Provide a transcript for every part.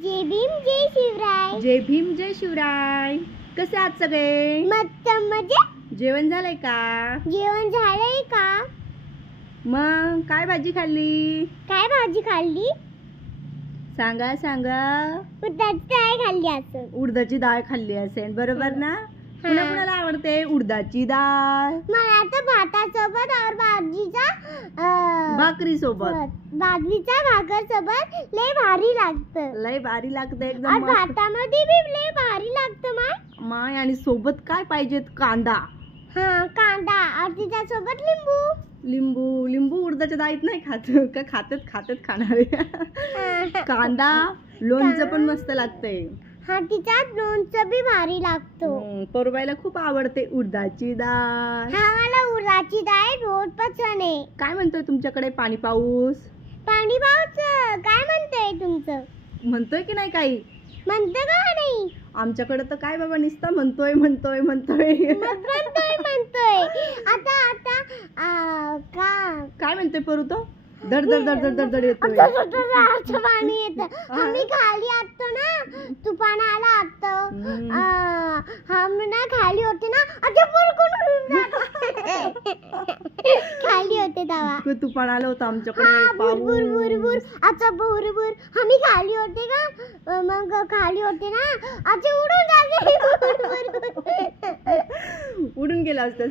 जय भीम जय शिवराय. जय भीम जय शिवराय. कसे आहात सगळे? मस्त मजेत. जेवण झालंय का? जेवण झालंय का? मग काय भाजी खाल्ली? काय भाजी खाल्ली? सांगा सांगा. उडदाची डाळ खाल्ली असेल. उडदाची डाळ खाल्ली असेल, बरोबर ना? कुणा कुणाला आवडते उडदाची डाळ? मला तर भातासोबत और भाकरी सोबत, बाजरीचा भाकर सोबत लय भारी लागतं. लय भारी लागतं और एकदम मस्त. भातामध्ये बी लय भारी लागतं माय आणि सोबत काय पाहिजेत? कांदा. हा, कांदा और तिच्या सोबत लिंबू. लिंबू उडदाच्या डाळीत नाही खात का? खातात खाणारे. कांदा, लोणचं पण मस्त लागतंय. हा, तिच्यात लोणचं बी भारी लागतो. परुबाईला खूप आवडते उडदाची डाळ. हा, मला उडदाची डाळ रोज पसंत आहे. काय म्हणतोय तुमच्याकडे पाणी पाऊस? पाणी पाऊस काय म्हणतंय तुमचं? म्हणतोय की नाही काही? म्हणतं का नाही? आमच्याकडे तर काय बाबा नुसतं म्हणतोय. आता काय म्हणतोय परू तो? दड येतोय. पाणी येतं. आम्ही खाली असतो ना, तुफानाला असतो. हम ना खाली होते ना, खाली होते तेव्हा तुफान आलं होतं आमच्याकडे. बुर अच्छा बुर आम्ही खाली होते का, मग खाली होते ना, अच्छा उडून जाते. उडून गेला असतं.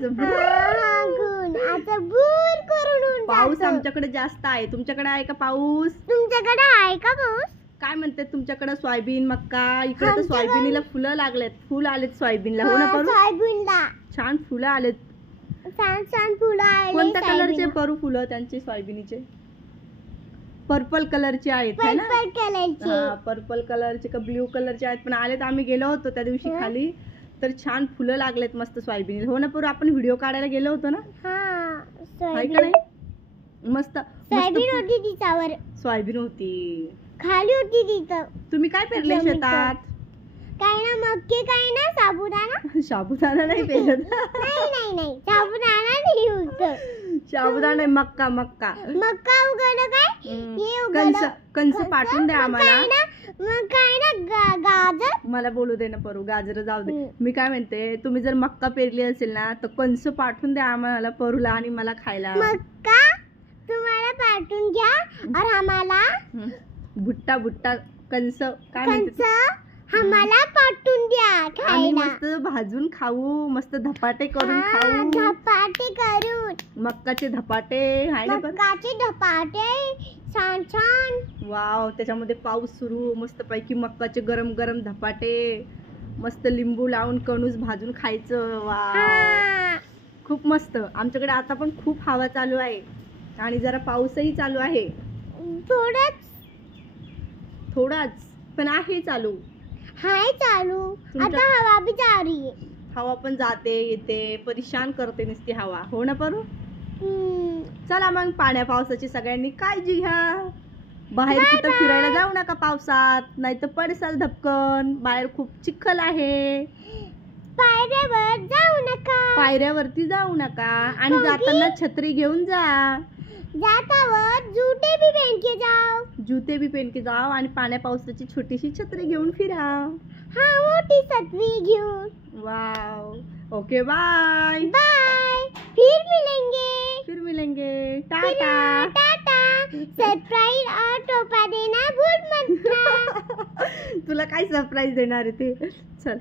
आता बुर करून पाऊस आमच्याकडे जास्त आहे. तुमच्याकडे आहे का पाऊस? तुमच्याकडे आहे का पाऊस? काय म्हणते तुमच्याकडे? सोयाबीन, मक्का. इकडे तर सोयाबीनला फुलं लागलेत. फुल आलेत सोयाबीनला. हो ना परू? सोयाबीनला छान फुलं आलेत. छान फुलं आले. कोणत्या कलरचे परू फुलं त्यांचे सोयाबीनचे? पर्पल कलरचे आहेत. पर्पल कलरचे. पर्पल कलरचे का ब्ल्यू कलरचे आहेत. पण आलेत. आम्ही गेलो होतो त्या दिवशी खाली, तर छान फुलं लागलेत मस्त सोयाबीन. हो ना परू? आपण व्हिडिओ काढायला गेलो होतो ना? हा, का नाही? मस्त सोयाबीन होती तिच्यावर. सोयाबीन होती. खाली होती तिथं. तुम्ही काय पेरले शेतात? काय ना मक्के, काय ना साबुदाणा. साबुदाणा नाही पेरत. नाही साबुदाणा नाही होतं. साबुदाणा मक्का उगवलं काय? हे उगवलं. कंस पाठवून द्या आम्हाला. मग काय ना गाजर. मला बोलू दे ना परू. गाजर जाऊ दे. मी काय म्हणते, तुम्ही जर मक्का पेरली असेल ना, तर कंस पाठवून द्या आम्हाला, परूला आणि मला खायला. मक्का तुम्हाला पाठवून घ्या और आम्हाला भुट्टा कंस काय म्हणते? आम्हाला पाठवून द्या खायला. मस्त भाजून खाऊ, मस्त धपाटे करून खाऊ. धपाटे करून. मक्काचे धपाटे आहे ना? मक्काचे धपाटे छान. वाव. त्याच्यामध्ये पाऊस सुरू, मस्त पैकी मक्काचे गरम गरम धपाटे, मस्त लिंबू लावून कणूस भाजून खायचं. वाव, खूप मस्त. आमच्याकडे आता पण खूप हवा चालू आहे आणि जरा पाऊसही चालू आहे. थोडाच पण आहे चालू. आता हवा भी जा रही है. हवा पण जाते येते, परेशान करते नुसती हवा. हो ना परू? चला मग पाण्या पावसाची सगळ्यांनी काळजी घ्या. बाहेर कुठं फिरायला जाऊ नका पावसात, नाही तर पडसाल धपकन. बाहेर खूप चिखल आहे. पायऱ्यावरती जाऊ नका आणि जाताना छत्री घेऊन जा. जातावर जूते भी पहन के जाओ आणि पाण्या पावसाची छोटीशी छत्री घेऊन फिरा. हा, मोठी छत्री घेऊन. वाव. Okay, bye. फिर मिलेंगे. टाटा. सरप्राइज और टोपा देना भूल मत. तुला काय सरप्राईज देणार आहे ते? चल.